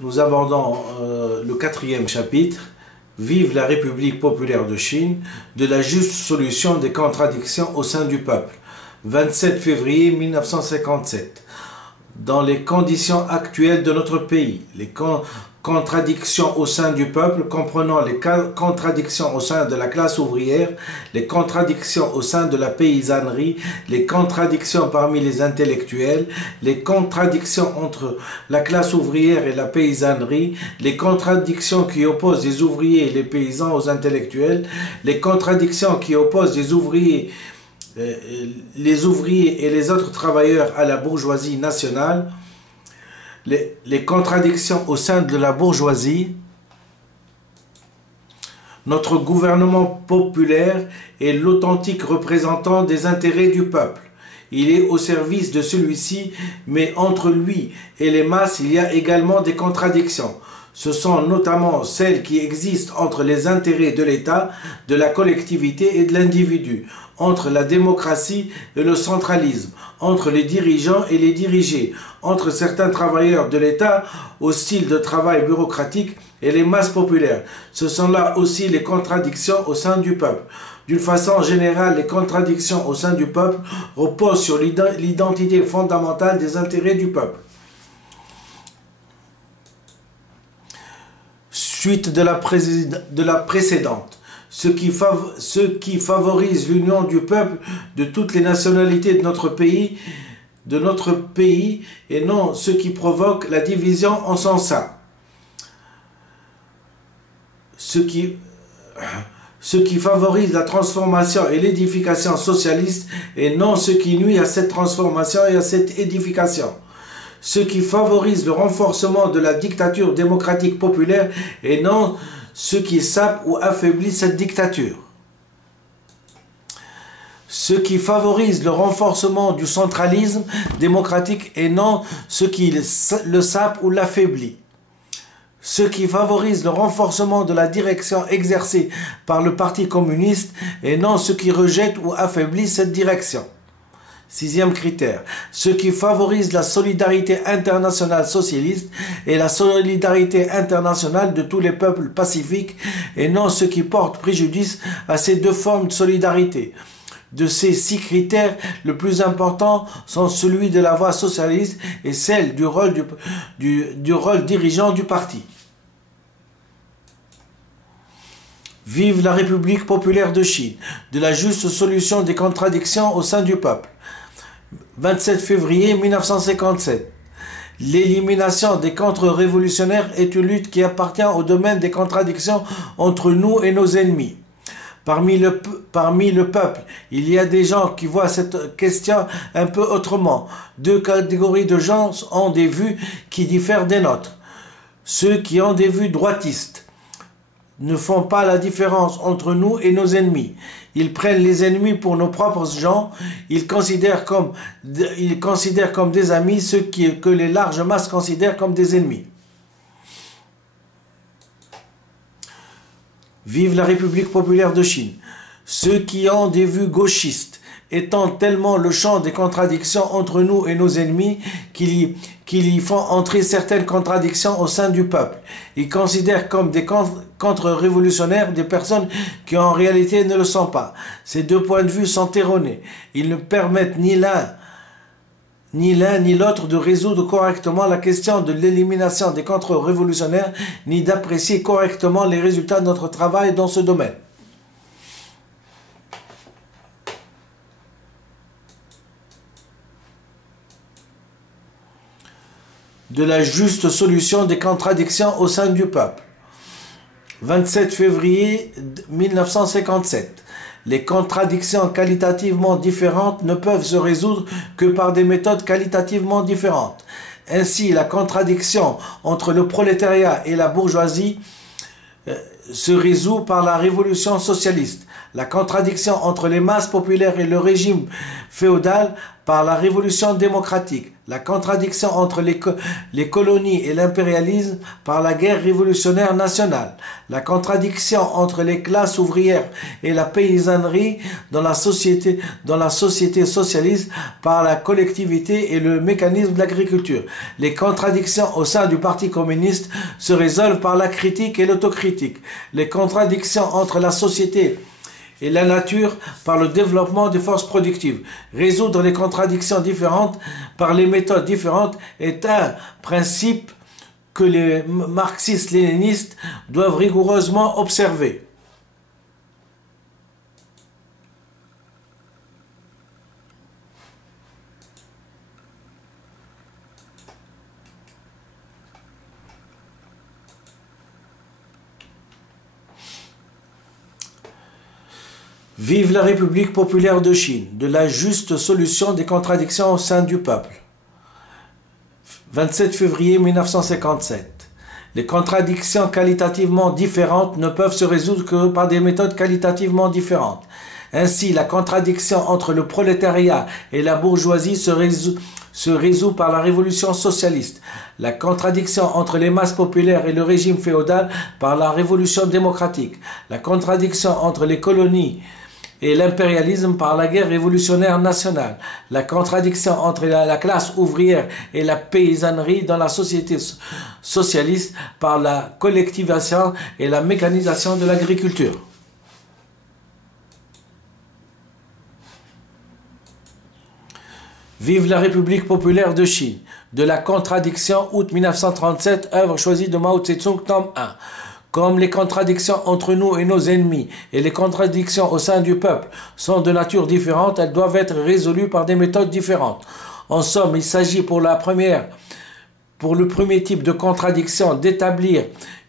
nous abordons le 4e chapitre, Vive la République populaire de Chine, de la juste solution des contradictions au sein du peuple. 27 février 1957. Dans les conditions actuelles de notre pays, les contradictions au sein du peuple, comprenant les contradictions au sein de la classe ouvrière, les contradictions au sein de la paysannerie, les contradictions parmi les intellectuels, les contradictions entre la classe ouvrière et la paysannerie, les contradictions qui opposent les ouvriers et les paysans aux intellectuels, les contradictions qui opposent les ouvriers et les autres travailleurs à la bourgeoisie nationale, les contradictions au sein de la bourgeoisie. Notre gouvernement populaire est l'authentique représentant des intérêts du peuple. Il est au service de celui-ci, mais entre lui et les masses, il y a également des contradictions. Ce sont notamment celles qui existent entre les intérêts de l'État, de la collectivité et de l'individu, entre la démocratie et le centralisme, entre les dirigeants et les dirigés, entre certains travailleurs de l'État au style de travail bureaucratique et les masses populaires. Ce sont là aussi les contradictions au sein du peuple. D'une façon générale, les contradictions au sein du peuple reposent sur l'identité fondamentale des intérêts du peuple. Suite de la précédente, ce qui favorise l'union du peuple de toutes les nationalités de notre pays et non ce qui provoque la division en son sein. Ce qui favorise la transformation et l'édification socialiste et non ce qui nuit à cette transformation et à cette édification. Ce qui favorise le renforcement de la dictature démocratique populaire et non ce qui sape ou affaiblit cette dictature. Ce qui favorise le renforcement du centralisme démocratique et non ce qui le sape ou l'affaiblit. Ce qui favorise le renforcement de la direction exercée par le Parti communiste et non ce qui rejette ou affaiblit cette direction. 6e critère, ce qui favorise la solidarité internationale socialiste et la solidarité internationale de tous les peuples pacifiques et non ce qui porte préjudice à ces deux formes de solidarité. De ces 6 critères, le plus important sont celui de la voie socialiste et celle du rôle dirigeant du parti. Vive la République populaire de Chine, de la juste solution des contradictions au sein du peuple. 27 février 1957. L'élimination des contre-révolutionnaires est une lutte qui appartient au domaine des contradictions entre nous et nos ennemis. Parmi le peuple, il y a des gens qui voient cette question un peu autrement. 2 catégories de gens ont des vues qui diffèrent des nôtres. Ceux qui ont des vues droitistes ne font pas la différence entre nous et nos ennemis. Ils prennent les ennemis pour nos propres gens. Ils considèrent comme des amis ceux que les larges masses considèrent comme des ennemis. Vive la République populaire de Chine. Ceux qui ont des vues gauchistes étendent tellement le champ des contradictions entre nous et nos ennemis qu'ils y font entrer certaines contradictions au sein du peuple. Ils considèrent comme des contre-révolutionnaires des personnes qui en réalité ne le sont pas. Ces 2 points de vue sont erronés. Ils ne permettent ni l'un ni l'autre de résoudre correctement la question de l'élimination des contre-révolutionnaires ni d'apprécier correctement les résultats de notre travail dans ce domaine. De la juste solution des contradictions au sein du peuple. 27 février 1957. Les contradictions qualitativement différentes ne peuvent se résoudre que par des méthodes qualitativement différentes. Ainsi, la contradiction entre le prolétariat et la bourgeoisie se résout par la révolution socialiste. La contradiction entre les masses populaires et le régime féodal par la révolution démocratique, la contradiction entre les colonies et l'impérialisme par la guerre révolutionnaire nationale, la contradiction entre les classes ouvrières et la paysannerie dans la société socialiste par la collectivité et le mécanisme de l'agriculture. Les contradictions au sein du Parti communiste se résolvent par la critique et l'autocritique. Les contradictions entre la société et la nature par le développement des forces productives. Résoudre les contradictions différentes par les méthodes différentes est un principe que les marxistes-léninistes doivent rigoureusement observer. Vive la République populaire de Chine, de la juste solution des contradictions au sein du peuple. 27 février 1957. Les contradictions qualitativement différentes ne peuvent se résoudre que par des méthodes qualitativement différentes. Ainsi, la contradiction entre le prolétariat et la bourgeoisie se résout par la révolution socialiste. La contradiction entre les masses populaires et le régime féodal par la révolution démocratique. La contradiction entre les colonies et l'impérialisme par la guerre révolutionnaire nationale, la contradiction entre la classe ouvrière et la paysannerie dans la société socialiste par la collectivisation et la mécanisation de l'agriculture. Vive la République populaire de Chine, de la contradiction, août 1937, œuvre choisie de Mao Tse-tung, tome 1. Comme les contradictions entre nous et nos ennemis et les contradictions au sein du peuple sont de nature différente, elles doivent être résolues par des méthodes différentes. En somme, il s'agit pour le premier type de contradiction d'établir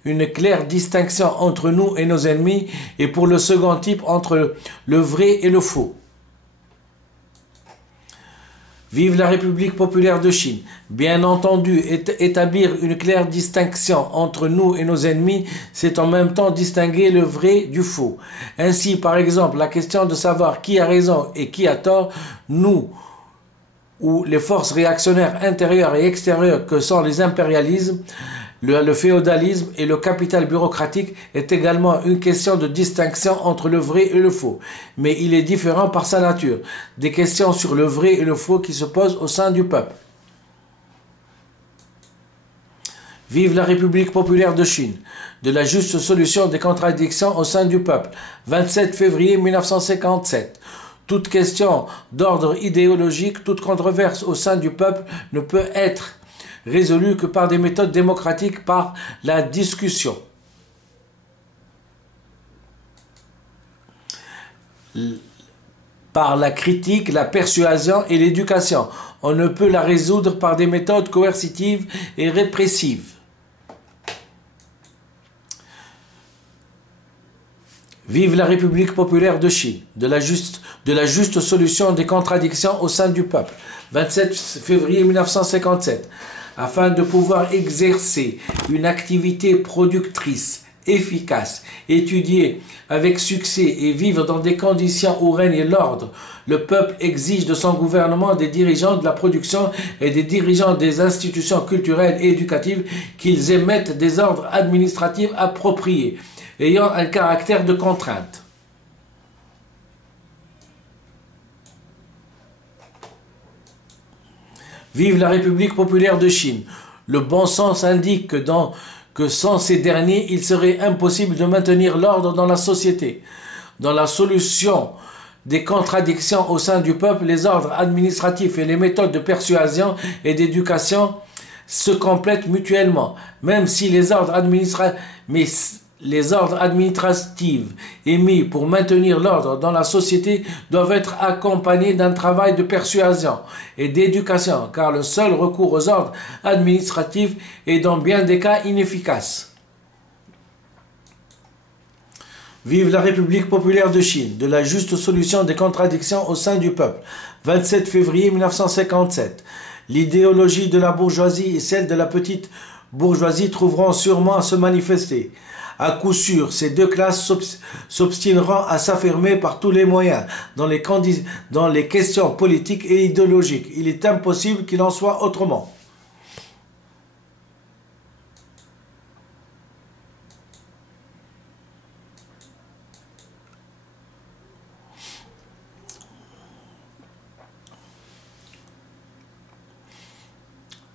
une claire distinction entre nous et nos ennemis et pour le second type entre le vrai et le faux. Vive la République populaire de Chine. Bien entendu, établir une claire distinction entre nous et nos ennemis, c'est en même temps distinguer le vrai du faux. Ainsi, par exemple, la question de savoir qui a raison et qui a tort, nous ou les forces réactionnaires intérieures et extérieures que sont les impérialismes, le féodalisme et le capital bureaucratique est également une question de distinction entre le vrai et le faux. Mais il est différent par sa nature. Des questions sur le vrai et le faux qui se posent au sein du peuple. Vive la République populaire de Chine, de la juste solution des contradictions au sein du peuple. 27 février 1957. Toute question d'ordre idéologique, toute controverse au sein du peuple ne peut être résolue que par des méthodes démocratiques, par la discussion. Par la critique, la persuasion et l'éducation. On ne peut la résoudre par des méthodes coercitives et répressives. Vive la République populaire de Chine, de la juste solution des contradictions au sein du peuple. 27 février 1957. Afin de pouvoir exercer une activité productrice, efficace, étudier avec succès et vivre dans des conditions où règne l'ordre, le peuple exige de son gouvernement des dirigeants de la production et des dirigeants des institutions culturelles et éducatives qu'ils émettent des ordres administratifs appropriés, ayant un caractère de contrainte. Vive la République populaire de Chine. Le bon sens indique que sans ces derniers, il serait impossible de maintenir l'ordre dans la société. Dans la solution des contradictions au sein du peuple, les ordres administratifs et les méthodes de persuasion et d'éducation se complètent mutuellement, même si les ordres administratifs émis pour maintenir l'ordre dans la société doivent être accompagnés d'un travail de persuasion et d'éducation, car le seul recours aux ordres administratifs est dans bien des cas inefficace. Vive la République populaire de Chine, de la juste solution des contradictions au sein du peuple. 27 février 1957. L'idéologie de la bourgeoisie et celle de la petite bourgeoisie trouveront sûrement à se manifester. À coup sûr, ces deux classes s'obstineront à s'affirmer par tous les moyens dans les questions politiques et idéologiques. Il est impossible qu'il en soit autrement.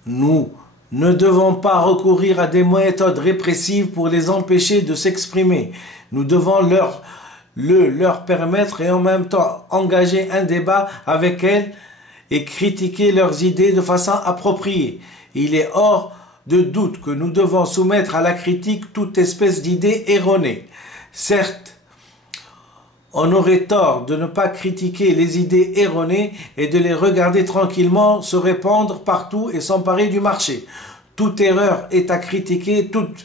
Nous ne devons pas recourir à des méthodes répressives pour les empêcher de s'exprimer. Nous devons leur permettre et en même temps engager un débat avec elles et critiquer leurs idées de façon appropriée. Il est hors de doute que nous devons soumettre à la critique toute espèce d'idées erronées. Certes, on aurait tort de ne pas critiquer les idées erronées et de les regarder tranquillement se répandre partout et s'emparer du marché. Toute erreur est à critiquer, toute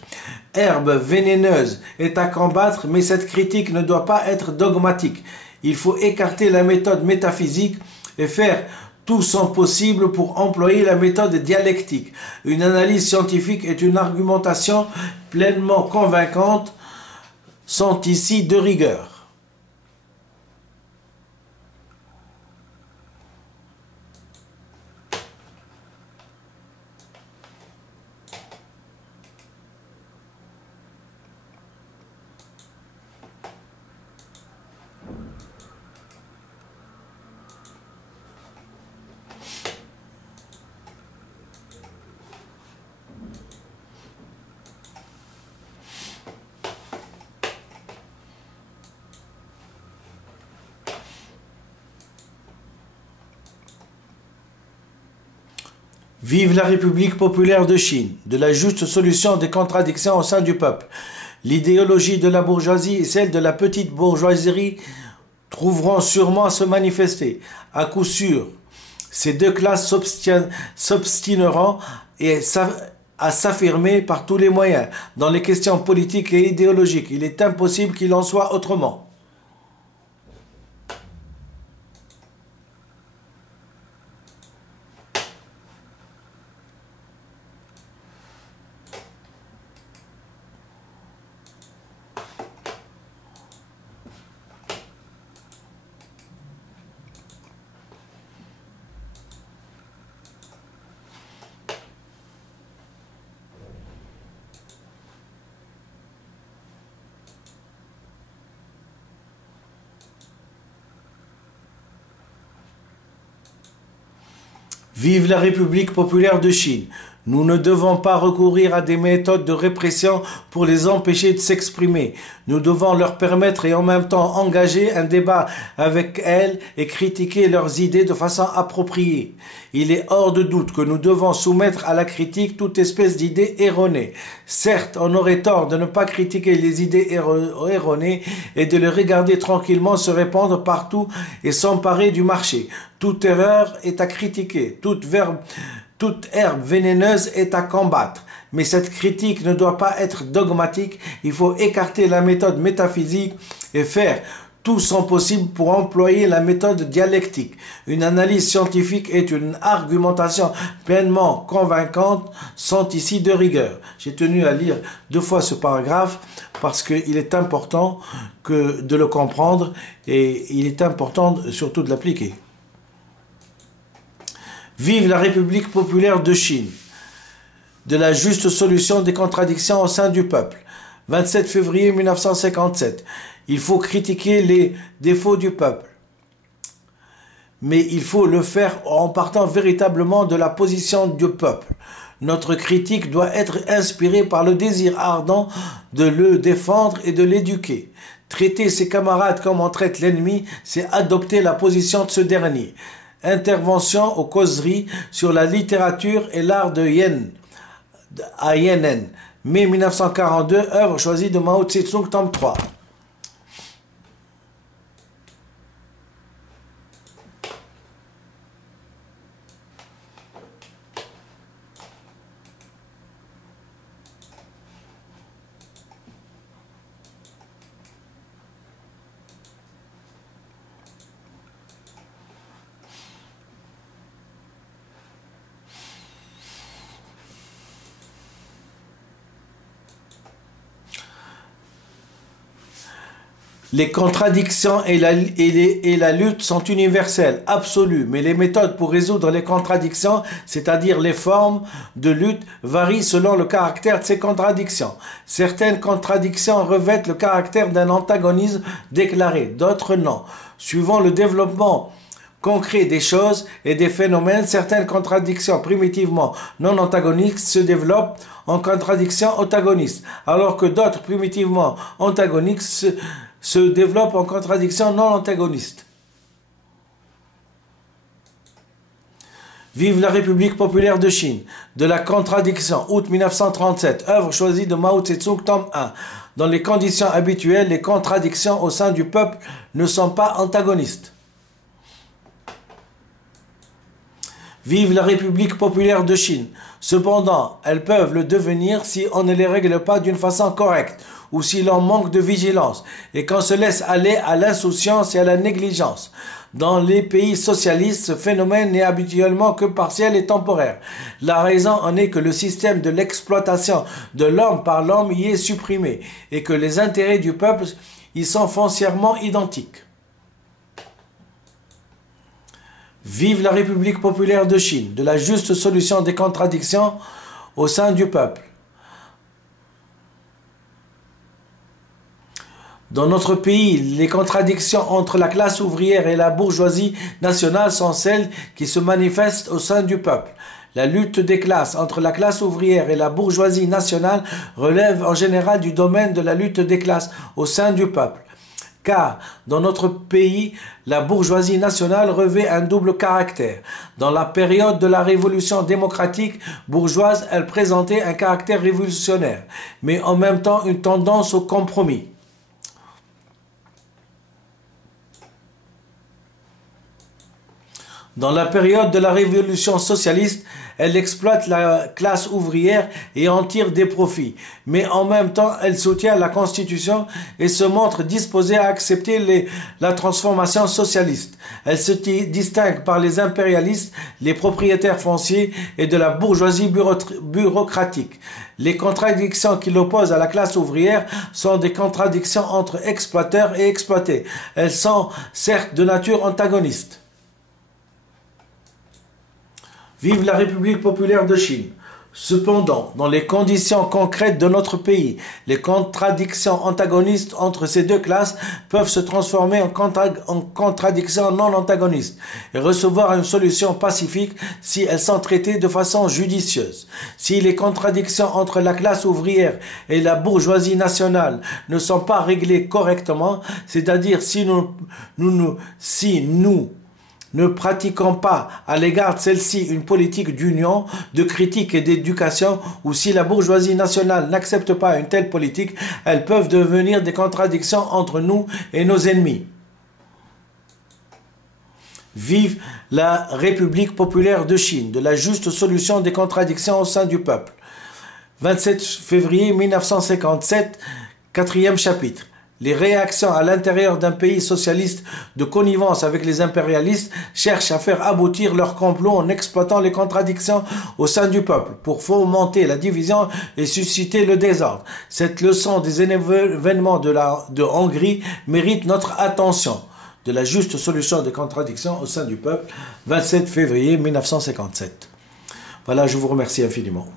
herbe vénéneuse est à combattre, mais cette critique ne doit pas être dogmatique. Il faut écarter la méthode métaphysique et faire tout son possible pour employer la méthode dialectique. Une analyse scientifique et une argumentation pleinement convaincantes sont ici de rigueur. Vive la République populaire de Chine, de la juste solution des contradictions au sein du peuple. L'idéologie de la bourgeoisie et celle de la petite bourgeoisie trouveront sûrement à se manifester. À coup sûr, ces deux classes s'obstineront à s'affirmer par tous les moyens dans les questions politiques et idéologiques. Il est impossible qu'il en soit autrement. Vive la République populaire de Chine. Nous ne devons pas recourir à des méthodes de répression pour les empêcher de s'exprimer. Nous devons leur permettre et en même temps engager un débat avec elles et critiquer leurs idées de façon appropriée. Il est hors de doute que nous devons soumettre à la critique toute espèce d'idées erronées. Certes, on aurait tort de ne pas critiquer les idées erronées et de les regarder tranquillement se répandre partout et s'emparer du marché. Toute erreur est à critiquer, toute herbe vénéneuse est à combattre. Mais cette critique ne doit pas être dogmatique. Il faut écarter la méthode métaphysique et faire tout son possible pour employer la méthode dialectique. Une analyse scientifique et une argumentation pleinement convaincante sont ici de rigueur. J'ai tenu à lire 2 fois ce paragraphe parce qu'il est important de le comprendre et il est important surtout de l'appliquer. Vive la République populaire de Chine, de la juste solution des contradictions au sein du peuple. 27 février 1957. Il faut critiquer les défauts du peuple, mais il faut le faire en partant véritablement de la position du peuple. Notre critique doit être inspirée par le désir ardent de le défendre et de l'éduquer. Traiter ses camarades comme on traite l'ennemi, c'est adopter la position de ce dernier. Intervention aux causeries sur la littérature et l'art de Yen, à Yenen, mai 1942, œuvre choisie de Mao Tse-tung, tome 3. Les contradictions et la lutte sont universelles, absolues, mais les méthodes pour résoudre les contradictions, c'est-à-dire les formes de lutte, varient selon le caractère de ces contradictions. Certaines contradictions revêtent le caractère d'un antagonisme déclaré, d'autres non. Suivant le développement concret des choses et des phénomènes, certaines contradictions primitivement non antagonistes se développent en contradictions antagonistes, alors que d'autres primitivement antagonistes se développent en contradictions non antagonistes. Vive la République populaire de Chine. De la contradiction, août 1937, œuvre choisie de Mao Tse-tung, tome 1. Dans les conditions habituelles, les contradictions au sein du peuple ne sont pas antagonistes. Vive la République populaire de Chine. Cependant, elles peuvent le devenir si on ne les règle pas d'une façon correcte ou si l'on manque de vigilance et qu'on se laisse aller à l'insouciance et à la négligence. Dans les pays socialistes, ce phénomène n'est habituellement que partiel et temporaire. La raison en est que le système de l'exploitation de l'homme par l'homme y est supprimé et que les intérêts du peuple y sont foncièrement identiques. Vive la République populaire de Chine, de la juste solution des contradictions au sein du peuple. Dans notre pays, les contradictions entre la classe ouvrière et la bourgeoisie nationale sont celles qui se manifestent au sein du peuple. La lutte des classes entre la classe ouvrière et la bourgeoisie nationale relève en général du domaine de la lutte des classes au sein du peuple. Car dans notre pays, la bourgeoisie nationale revêt un double caractère. Dans la période de la révolution démocratique bourgeoise, elle présentait un caractère révolutionnaire, mais en même temps une tendance au compromis. Dans la période de la révolution socialiste, elle exploite la classe ouvrière et en tire des profits. Mais en même temps, elle soutient la Constitution et se montre disposée à accepter la transformation socialiste. Elle se distingue par les impérialistes, les propriétaires fonciers et de la bourgeoisie bureaucratique. Les contradictions qui l'opposent à la classe ouvrière sont des contradictions entre exploiteurs et exploités. Elles sont certes de nature antagoniste. Vive la République populaire de Chine. Cependant, dans les conditions concrètes de notre pays, les contradictions antagonistes entre ces deux classes peuvent se transformer en contradictions non antagonistes et recevoir une solution pacifique si elles sont traitées de façon judicieuse. Si les contradictions entre la classe ouvrière et la bourgeoisie nationale ne sont pas réglées correctement, c'est-à-dire si nous ne pratiquons pas à l'égard de celle-ci une politique d'union, de critique et d'éducation, ou si la bourgeoisie nationale n'accepte pas une telle politique, elles peuvent devenir des contradictions entre nous et nos ennemis. Vive la République populaire de Chine, de la juste solution des contradictions au sein du peuple. 27 février 1957, 4e chapitre. Les réactions à l'intérieur d'un pays socialiste de connivence avec les impérialistes cherchent à faire aboutir leur complot en exploitant les contradictions au sein du peuple pour fomenter la division et susciter le désordre. Cette leçon des événements de Hongrie mérite notre attention. De la juste solution des contradictions au sein du peuple, 27 février 1957. Voilà, je vous remercie infiniment.